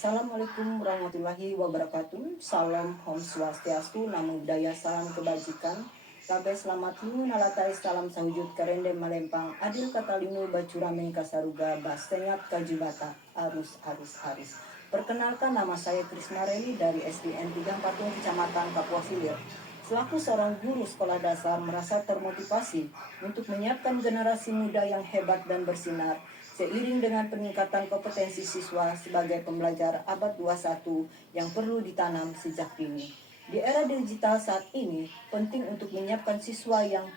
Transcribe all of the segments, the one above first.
Assalamualaikum warahmatullahi wabarakatuh. Salam Om Swastiastu, Namo Buddhaya, salam kebajikan. Kabeh selamat lu nalatai salam sahujud kerende malempang adil katalimu bacuramin kasaruga bastenyat kajibata arus. Perkenalkan, nama saya Krisna Reni dari SDN 3 Patung Kecamatan Kapuas Hilir. Selaku seorang guru sekolah dasar merasa termotivasi untuk menyiapkan generasi muda yang hebat dan bersinar seiring dengan peningkatan kompetensi siswa sebagai pembelajar abad 21 yang perlu ditanam sejak dini. Di era digital saat ini, penting untuk menyiapkan siswa yang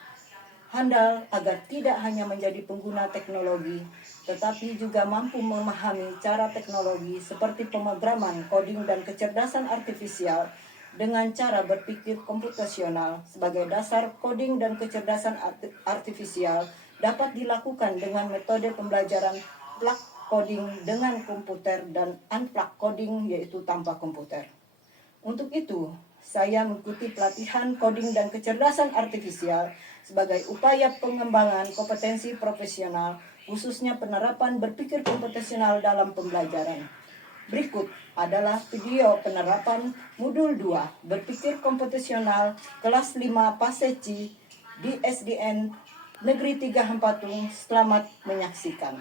handal agar tidak hanya menjadi pengguna teknologi, tetapi juga mampu memahami cara teknologi seperti pemrograman, coding, dan kecerdasan artifisial dengan cara berpikir komputasional. Sebagai dasar, coding dan kecerdasan artifisial dapat dilakukan dengan metode pembelajaran plug coding dengan komputer dan unplug coding yaitu tanpa komputer. Untuk itu, saya mengikuti pelatihan coding dan kecerdasan artifisial sebagai upaya pengembangan kompetensi profesional, khususnya penerapan berpikir komputasional dalam pembelajaran. Berikut adalah video penerapan modul 2 berpikir komputasional kelas 5 Paseci di SDN Negeri 3 Hampatung. Selamat menyaksikan.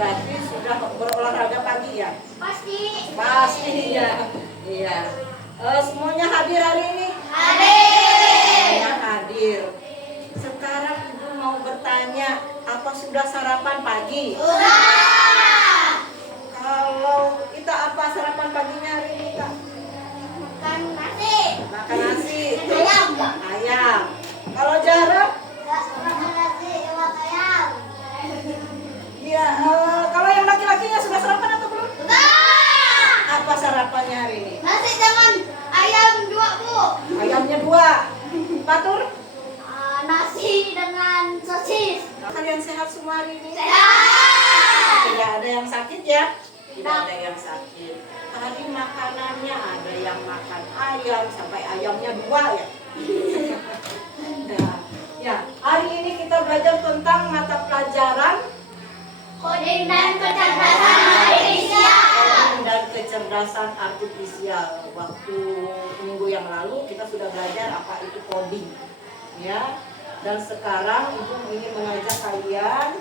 Berarti sudah berolahraga pagi ya? Pasti ya. Iya. Semuanya hadir hari ini? Semuanya hadir. Sekarang Ibu mau bertanya, apa sudah sarapan pagi? Sudah. Kalau kita apa sarapan paginya hari ini, Kak? Makan nasi. Makan nasi. Ayam. Ayam. Kalau Jarah? Makan nasi sama ayam. Ya, kalau yang laki-lakinya sudah sarapan atau belum? Sudah. Apa sarapannya hari ini? Nasi dengan ayam 2, Bu. Ayamnya 2. Patur? Nasi dengan sosis. Kalian sehat semua hari ini? Sehat. Tidak ada yang sakit ya? Tidak ada yang sakit. Tadi makanannya ada yang makan ayam sampai ayamnya 2 ya. Ya, hari ini kita belajar tentang mata pelajaran Coding dan kecerdasan artifisial. coding dan kecerdasan artifisial. Waktu minggu yang lalu kita sudah belajar apa itu coding, ya. Dan sekarang Ibu ingin mengajak kalian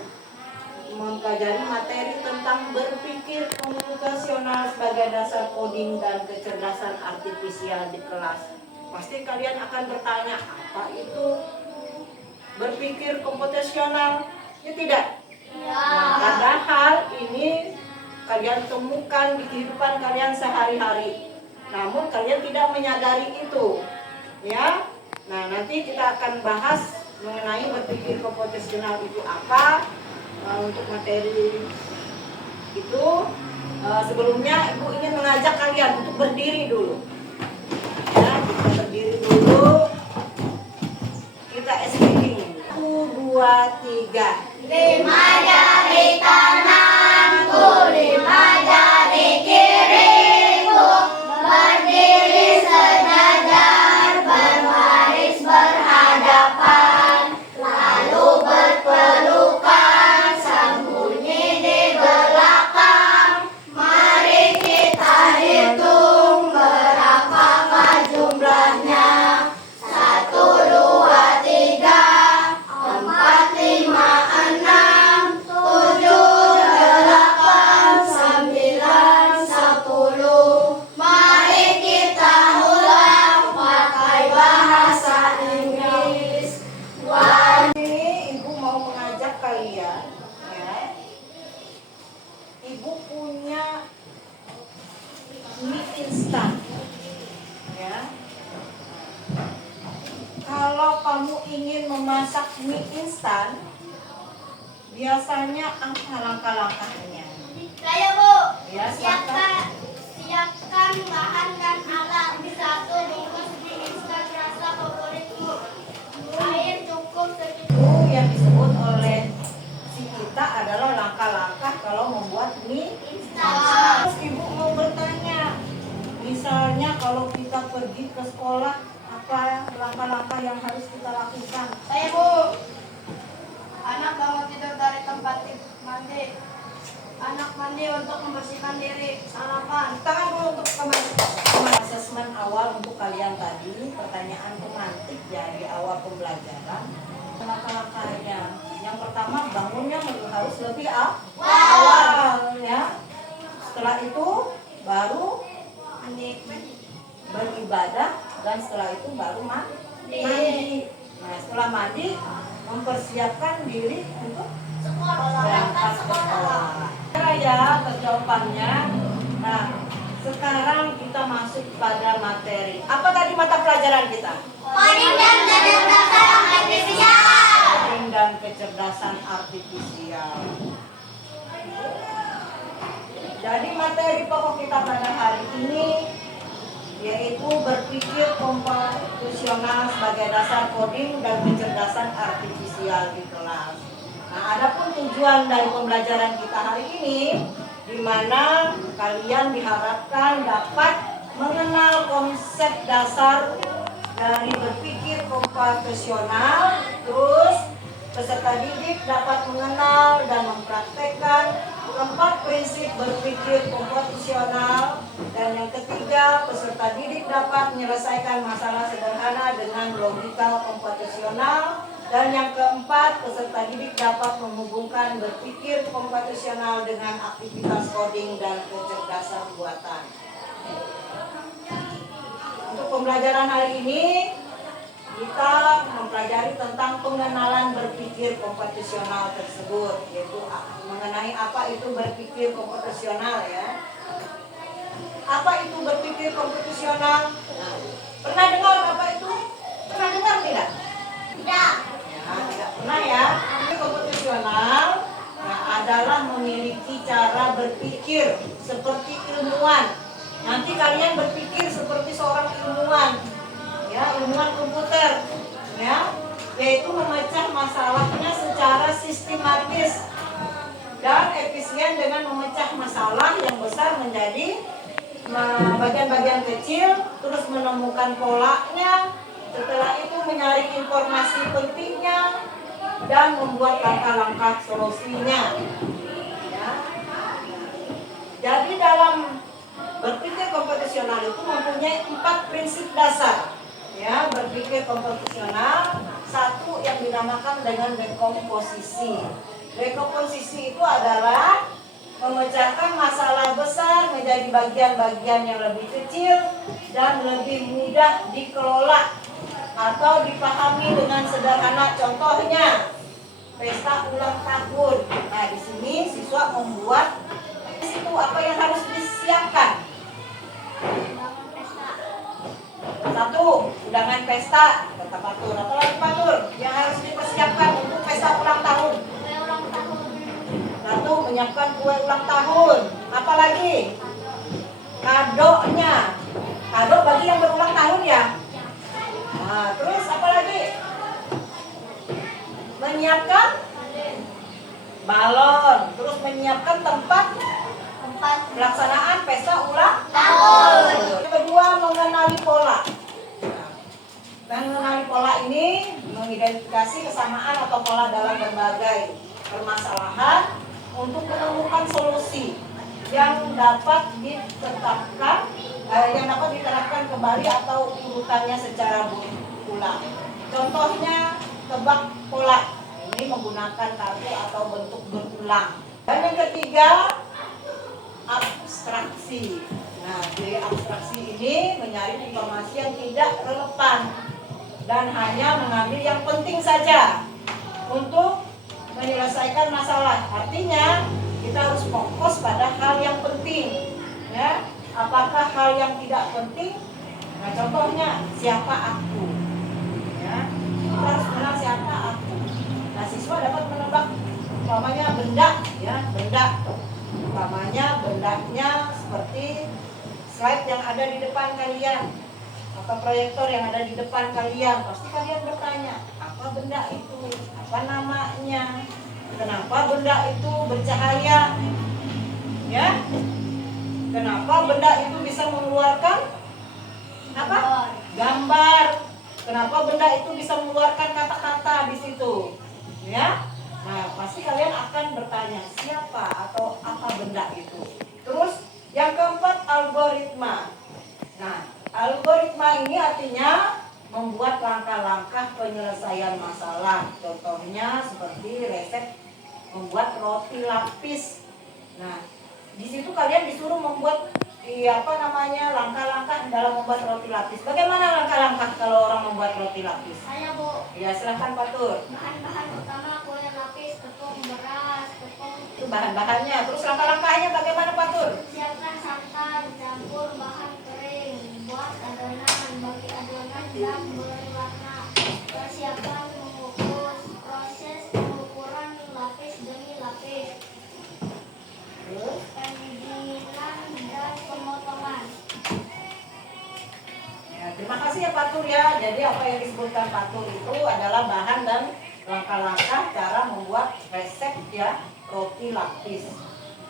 mempelajari materi tentang berpikir komputasional sebagai dasar coding dan kecerdasan artifisial di kelas. Pasti kalian akan bertanya, apa itu berpikir komputasional? Ya tidak? Nah, padahal ini kalian temukan di kehidupan kalian sehari-hari. Namun kalian tidak menyadari itu. Ya. Nah, nanti kita akan bahas mengenai berpikir komputasional itu apa. Untuk materi itu sebelumnya Ibu ingin mengajak kalian untuk berdiri dulu. Ya, kita berdiri dulu. Kita speaking. 1, 2, 3. 5 jari kananku, 5 jari kiriku, berdiri sejajar, berbaris berhadapan, lalu berpelukan, sembunyi di belakang. Mari kita hitung berapakah jumlahnya. 1, 2, 3, 4, 5, 6, 7, 8, 9, 10. Mari kita ulang pakai bahasa Inggris. Ini Ibu mau mengajak kalian, ya. Ibu punya mie instan, ya. Kalau kamu ingin memasak mie instan, biasanya apa langkah-langkahnya? Saya, Bu. Ya, silakan. Siapkan bahan dan alat. 1 bungkus mie instan rasa favoritmu. Air cukup segitu. Itu yang disebut oleh si kita adalah langkah-langkah kalau membuat mie Instan. Terus Ibu mau bertanya, misalnya kalau kita pergi ke sekolah, apa langkah-langkah yang harus kita lakukan? Saya, Bu. Anak bangun tidur dari tempat mandi. Anak mandi untuk membersihkan diri. Sarapan. Tangan dulu untuk asesmen awal untuk kalian tadi, pertanyaan pemantik ya di awal pembelajaran. Langkah-langkahnya, yang pertama bangunnya harus lebih awal, ya. Setelah itu baru beribadah dan setelah itu baru mandi. Nah, setelah mandi mempersiapkan diri untuk berangkat ke sekolah. Ya, jawabannya. Nah, sekarang kita masuk pada materi. Apa tadi mata pelajaran kita? Coding dan kecerdasan artifisial. Coding dan kecerdasan artifisial. Jadi materi pokok kita pada hari ini yaitu berpikir komputasional sebagai dasar coding dan kecerdasan artifisial di kelas. Nah, adapun tujuan dari pembelajaran kita hari ini, di mana kalian diharapkan dapat mengenal konsep dasar dari berpikir komputasional, terus peserta didik dapat mengenal dan mempraktekkan 4 prinsip berpikir komputasional, dan yang ketiga peserta didik dapat menyelesaikan masalah sederhana dengan logika komputasional, dan yang keempat peserta didik dapat menghubungkan berpikir komputasional dengan aktivitas coding dan kecerdasan buatan. Untuk pembelajaran hari ini kita mempelajari tentang pengenalan berpikir komputasional tersebut, yaitu mengenai apa itu berpikir komputasional ya. Apa itu berpikir komputasional? Nah, pernah dengar apa itu? Pernah dengar tidak? Tidak. Ya, tidak pernah ya. Komputasional adalah memiliki cara berpikir seperti ilmuwan. Nanti kalian berpikir seperti seorang ilmuwan, ya, ilmuwan komputer, ya, yaitu memecah masalahnya secara sistematis dan efisien dengan memecah masalah yang besar menjadi bagian-bagian kecil, terus menemukan polanya, setelah itu menyaring informasi pentingnya dan membuat langkah-langkah solusinya. Ya. Jadi dalam berpikir komputasional itu mempunyai 4 prinsip dasar. Ya, berpikir komputasional, satu yang dinamakan dengan dekomposisi. Dekomposisi itu adalah memecahkan masalah besar menjadi bagian-bagian yang lebih kecil dan lebih mudah dikelola atau dipahami dengan sederhana. Contohnya, pesta ulang tahun. Nah, di sini siswa membuat itu apa yang harus disiapkan. Satu, undangan pesta, kata Patur. Apa lagi Patur yang harus dipersiapkan untuk pesta ulang tahun? Satu, menyiapkan kue ulang tahun. Apalagi? Kadonya. Kado bagi yang berulang tahun ya. Nah, terus apa lagi? Menyiapkan balon. Terus menyiapkan tempat pelaksanaan pesta ulang tahun. Yang kedua, mengenali pola. Mengenali pola ini mengidentifikasi kesamaan atau pola dalam berbagai permasalahan untuk menemukan solusi yang dapat diterapkan kembali atau urutannya secara berulang. Contohnya tebak pola, ini menggunakan kartu atau bentuk berulang. Dan yang ketiga, abstraksi. Nah, di abstraksi ini menyaring informasi yang tidak relevan dan hanya mengambil yang penting saja untuk menyelesaikan masalah. Artinya kita harus fokus pada hal yang penting, ya. Apakah hal yang tidak penting? Nah, contohnya siapa aku, ya. Kita harus kenal siapa aku. Nah, siswa dapat menebak umpamanya benda, ya, benda. Umpamanya bendanya seperti slide yang ada di depan kalian atau proyektor yang ada di depan kalian. Pasti kalian bertanya, apa benda itu? Apa namanya? Kenapa benda itu bercahaya? Ya? Kenapa benda itu bisa mengeluarkan apa? Gambar. Kenapa benda itu bisa mengeluarkan kata-kata di situ? Ya? Nah, pasti kalian akan bertanya, siapa atau apa benda itu? Terus yang keempat, algoritma. Nah, algoritma ini artinya membuat langkah-langkah penyelesaian masalah. Contohnya seperti resep membuat roti lapis. Nah, di situ kalian disuruh membuat langkah-langkah dalam membuat roti lapis. Bagaimana langkah-langkah kalau orang membuat roti lapis? Saya, Bu. Ya, silahkan Patur. Bahan-bahan utama kue lapis, tepung beras, tepung. Itu bahan-bahannya. Terus langkah-langkahnya bagaimana Patur? Siapkan santan, campur bahan kering, buat adonan, bagi adonan dan beri warna. Persiapan mengukus, proses pengukuran lapis demi lapis. Terus? Pengizinan dan pemotongan. Ya, terima kasih ya Patur ya. Jadi apa yang disebutkan Patur itu adalah bahan dan langkah-langkah cara membuat resep ya roti lapis.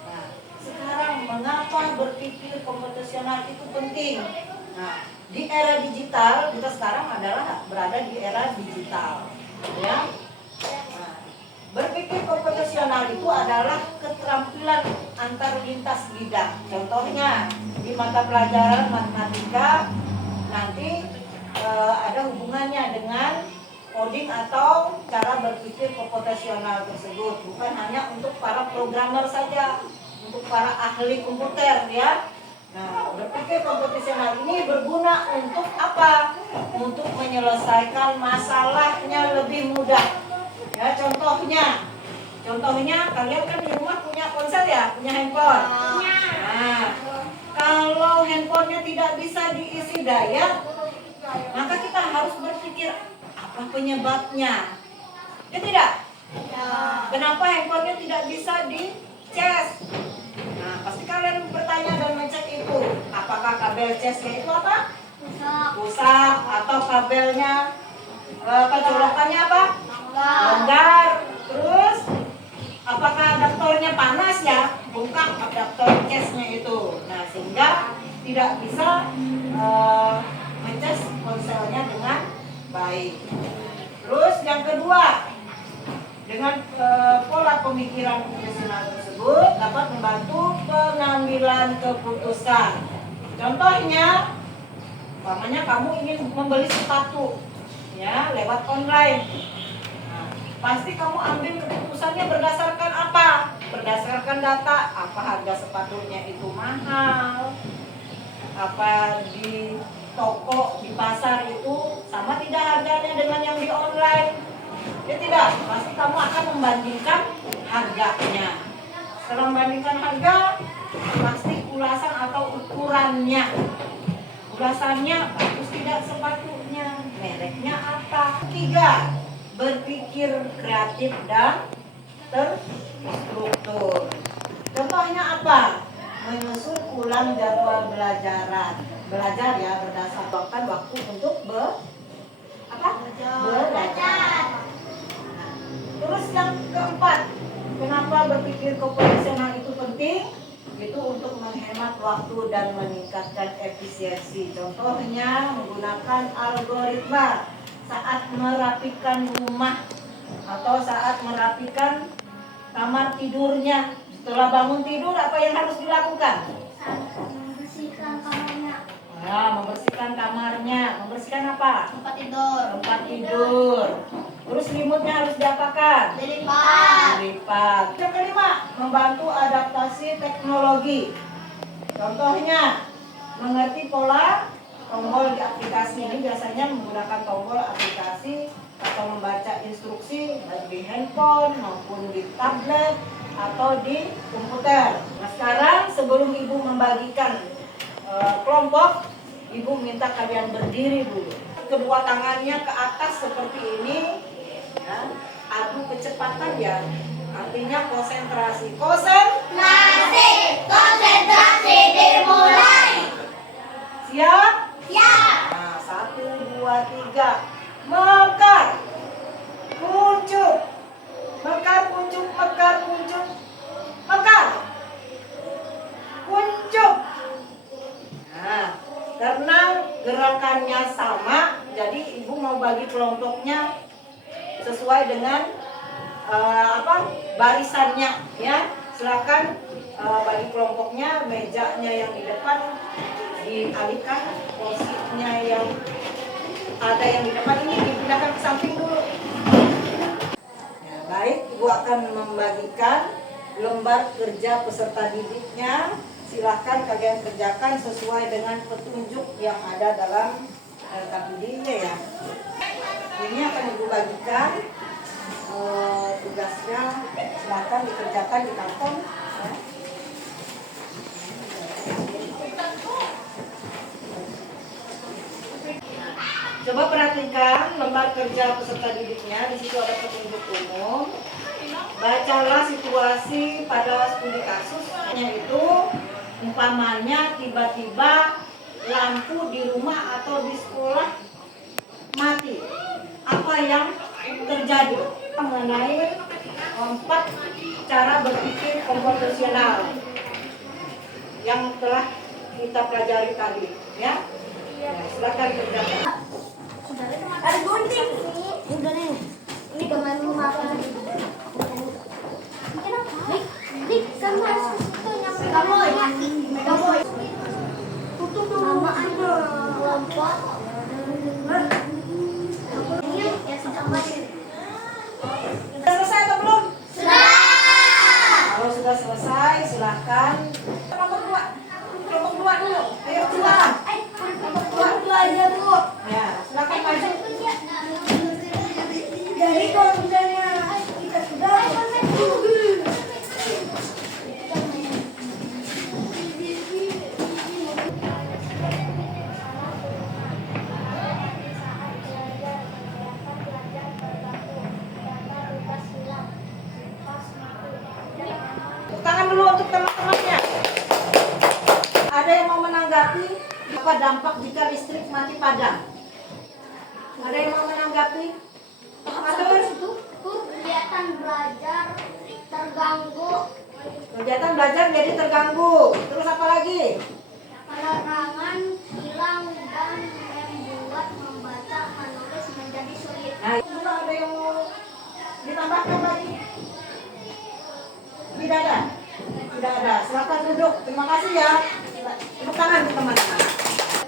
Nah, sekarang mengapa berpikir komputasional itu penting? Nah, di era digital kita sekarang adalah berada di era digital, ya. Nah, berpikir komputasional itu adalah keterampilan antar lintas bidang. Contohnya di mata pelajaran matematika nanti ada hubungannya dengan coding atau cara berpikir komputasional tersebut. Bukan hanya untuk para programmer saja, untuk para ahli komputer ya. Nah, berpikir komputasional ini berguna untuk apa? untuk menyelesaikan masalahnya lebih mudah. Ya, contohnya kalian kan di rumah punya ponsel ya, punya handphone. Nah, kalau handphonenya tidak bisa diisi daya, maka kita harus berpikir apa penyebabnya. Ya tidak? Kenapa handphonenya tidak bisa dicas? Nah, pasti kalian bertanya dan mencek itu. Apakah kabel casnya itu apa? Rusak atau kabelnya colokannya apa? Longgar. Terus apakah adaptornya panas ya? Bengkak adaptor casnya itu. Nah, sehingga tidak bisa mencas ponselnya dengan baik. Terus yang kedua, dengan pola pemikiran profesional tersebut dapat membantu pengambilan keputusan. Contohnya, umpamanya kamu ingin membeli sepatu ya lewat online. Nah, pasti kamu ambil keputusannya berdasarkan apa? Berdasarkan data, apa harga sepatunya itu mahal, apa di toko, di pasar itu sama tidak harganya dengan yang di online. Ya tidak, pasti kamu akan membandingkan harganya. Setelah membandingkan harga, pasti ulasan atau ukurannya. Ulasannya bagus tidak sepatunya, mereknya apa. Ketiga, berpikir kreatif dan terstruktur. Contohnya apa? Menyusun ulang jadwal belajar ya berdasarkan waktu untuk belajar. Terus yang keempat, kenapa berpikir profesional itu penting? Itu untuk menghemat waktu dan meningkatkan efisiensi. Contohnya menggunakan algoritma saat merapikan rumah atau saat merapikan kamar tidurnya. Setelah bangun tidur, apa yang harus dilakukan? Membersihkan kamarnya. Nah, membersihkan kamarnya. Membersihkan apa? Tempat tidur. Tempat tidur. Terus selimutnya harus diapakan? Dilipat. Yang kelima, membantu adaptasi teknologi. Contohnya, mengerti pola tombol di aplikasi. Ini biasanya menggunakan tombol aplikasi atau membaca instruksi baik di handphone maupun di tablet atau di komputer. Nah, sekarang sebelum ibu membagikan kelompok, ibu minta kalian berdiri dulu. Kedua tangannya ke atas seperti ini. Ya, adu kecepatan ya, artinya konsentrasi. Konsentrasi dimulai. Siap? Siap. Nah, 1, 2, 3. Mekar, kuncup, mekar, kuncup, mekar, kuncup, mekar, kuncup. Nah, karena gerakannya sama, jadi ibu mau bagi kelompoknya sesuai dengan barisannya ya. Silakan bagi kelompoknya, mejanya yang di depan dialihkan, posisinya yang ada yang di depan ini dipindahkan ke samping dulu. Ya, baik, ibu akan membagikan lembar kerja peserta didiknya. Silahkan kalian kerjakan sesuai dengan petunjuk yang ada dalam KPD-nya ya. Ini akan ibu bagikan tugasnya, silahkan dikerjakan di kantong ya. Coba perhatikan lembar kerja peserta didiknya. Di situ ada petunjuk umum. Bacalah situasi pada studi kasusnya itu, umpamanya tiba-tiba lampu di rumah atau di sekolah mati. Apa yang terjadi? Mengenai 4 cara berpikir komputasional yang telah kita pelajari tadi, ya. Ya, silakan kerjakan. Ada gunting. Udah nih. Ini dengan rumah apa? Bikin apa? Dik, kamu harus kamu. Tutup dulu. Mama ada lompat. Ini ya sudah mati. Sudah selesai atau belum? Sudah. Kalau sudah selesai, silakan kelompok 2. Kelompok 2 dulu. Ayo silakan. Kelompok 2 aja, Bu. Ya, tangan dulu untuk teman-temannya. Ada yang mau menanggapi apa dampak jika listrik mati padam? Ada yang mau menanggapi? Atau itu? Kegiatan belajar terganggu, Kegiatan belajar jadi terganggu. Terus apa lagi? penerangan hilang dan membuat membaca menulis menjadi sulit. Nah, itu ada yang mau ditambahkan lagi? Tidak ada? Tidak ada. Silakan duduk. Terima kasih ya. Tepuk tangan teman-teman.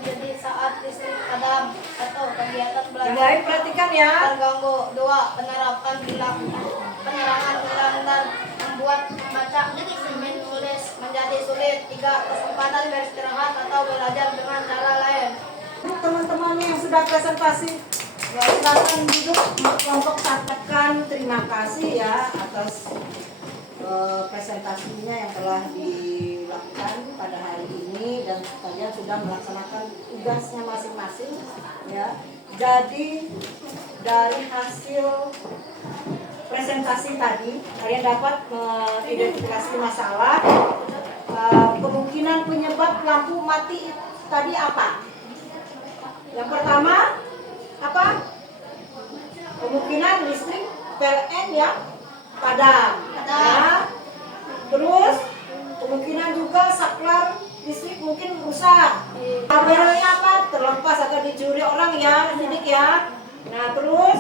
Jadi saat listrik padam atau kegiatan Yang lain perhatikan ya. terganggu. 2. Penerangan hilang dan membuat baca menulis menjadi sulit. 3. Kesempatan beristirahat atau belajar dengan cara lain. Untuk teman-teman yang sudah presentasi, ya silakan duduk kelompok sampaikan terima kasih ya atas presentasinya yang telah dilakukan pada hari ini dan kalian sudah melaksanakan tugasnya masing-masing ya. Jadi dari hasil presentasi tadi kalian dapat mengidentifikasi masalah. Kemungkinan penyebab lampu mati tadi apa? Yang pertama apa? Kemungkinan listrik PLN ya padam. Ya. Terus kemungkinan juga saklar listrik mungkin rusak. Kabelnya apa? Terlepas atau dicuri orang ya, sidik ya. Nah terus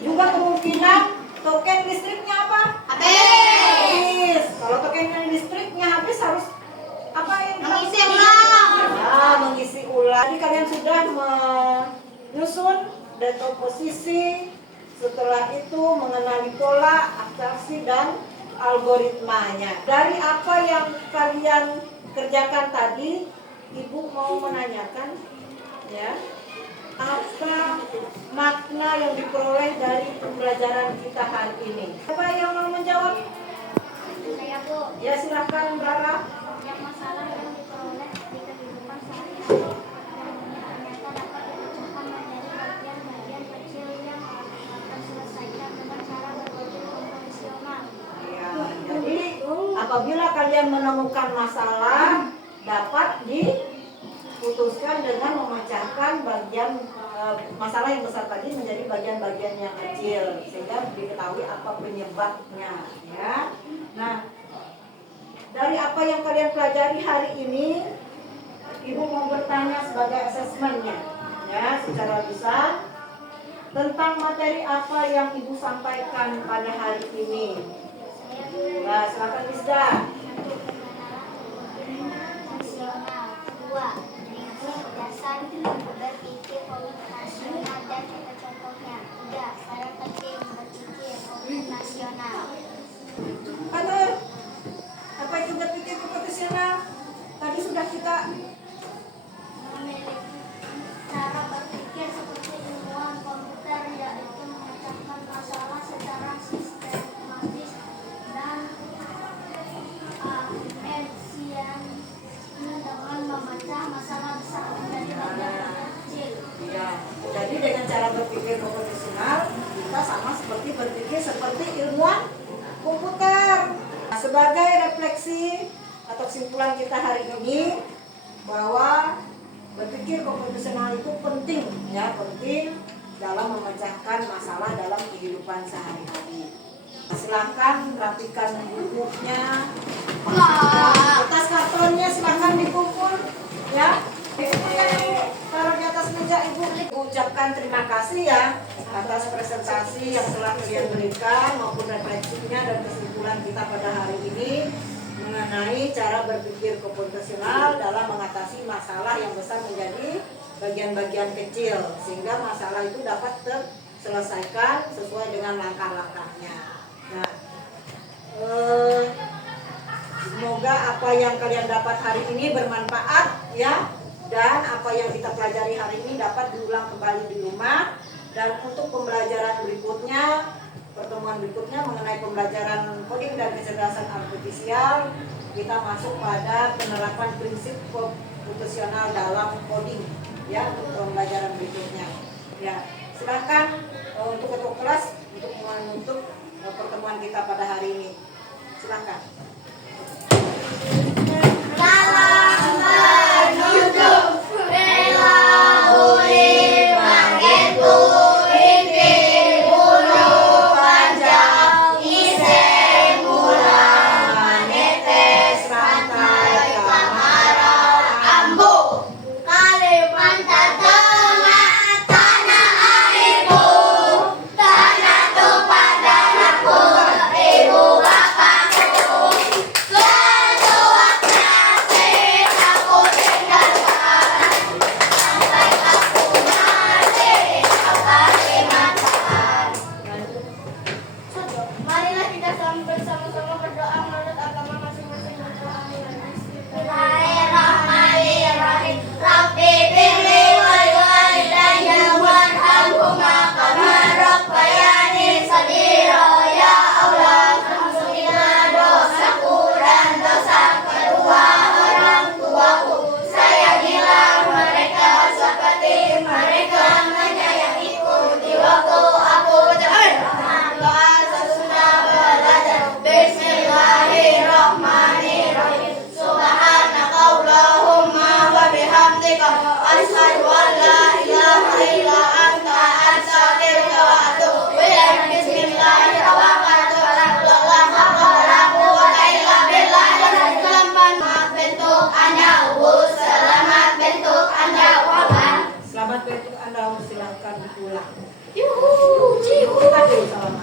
juga kemungkinan token listriknya apa? Habis. Kalau token listriknya habis harus apa yang Mengisi ulang. Ya, mengisi ulang. Jadi kalian sudah menyusun data posisi, setelah itu mengenali pola, atraksi dan algoritmanya. Dari apa yang kalian kerjakan tadi, Ibu mau menanyakan ya, apa makna yang diperoleh dari pembelajaran kita hari ini? Siapa yang mau menjawab? Saya Bu, Ya silakan Rara. yang masalah yang diperoleh di kehidupan sehari-hari yang ternyata dapat dipecahkan menjadi bagian-bagian kecil yang terselesaikan dengan cara berpikir konvensional. Ya, jadi apabila kalian menemukan masalah dapat diputuskan dengan memecahkan bagian masalah yang besar tadi menjadi bagian-bagian yang kecil sehingga diketahui apa penyebabnya ya. Nah, dari apa yang kalian pelajari hari ini, Ibu mau bertanya sebagai asesmennya ya secara lisan tentang materi apa yang Ibu sampaikan pada hari ini. Nah, silakan Misda. Konvensional. 2. Prinsip dasar berpikir komputasional dan contoh-contohnya. 3. Cara penting berpikir komputasional. Betul. Apa itu berpikir komputasional? Tadi sudah kita Memiliki cara berpikir seperti ilmuwan komputer, yaitu memecahkan masalah secara sistematis dan efisien dengan memecah masalah besar menjadi bagian kecil. ya. Jadi dengan cara berpikir komputasional kita sama seperti berpikir seperti ilmuwan komputer. Nah, sebagai refleksi atau kesimpulan kita hari ini bahwa berpikir komputasional itu penting ya, penting dalam memecahkan masalah dalam kehidupan sehari-hari. Silahkan rapikan bukunya, kertas kartonnya silahkan dikumpul ya. Dikumpulkan Ibu, taruh di atas meja Ibu. Ucapkan terima kasih ya atas presentasi yang telah kalian berikan maupun refleksinya dan kesimpulan kita pada hari ini mengenai cara berpikir komputasional dalam mengatasi masalah yang besar menjadi bagian-bagian kecil sehingga masalah itu dapat terselesaikan sesuai dengan langkah-langkahnya. Nah, semoga apa yang kalian dapat hari ini bermanfaat ya, dan apa yang kita pelajari hari ini dapat diulang kembali di rumah. Dan untuk pembelajaran berikutnya, pertemuan berikutnya mengenai pembelajaran coding dan kecerdasan artifisial, kita masuk pada penerapan prinsip komputasional dalam coding ya, untuk pembelajaran berikutnya. Ya, silakan untuk ketua kelas untuk menutup pertemuan kita pada hari ini. Silakan. Salam menuju bela uli mangetu inti bulu panjang ise mula manetes pantai kamara ambu Kalimantan Tengah tanah airku tanah tumpah darahku ibu bapakku suatu waktu aku tinggalkan sampai aku mati kau Kalimantan. Marilah kita bersama-sama berdoa menurut agama masing-masing. Bismillahirrahmanirrahim. Rabbi firli wal walidayya warhamhuma kama rabbayani shaghira. Ya Allah, ampunilah dosaku dan dosa kedua orang tuaku. Sayangilah mereka seperti mereka menyayangiku di waktu aku terpuruk. Doa sesudah belajar. Bismillahirrahmanirrahim. Subhanakallahumma wa bihamdika asyhadu an la ilaha illa anta astaghfiruka wa atubu ilaik. Bismillahirrahmanirrahim. La quwwata illa billah. Selamat bentuk Anda, selamat bentuk Anda. Selamat bentuk Anda, silakan pulang. Yuhu, cihu. Kita dulu salam.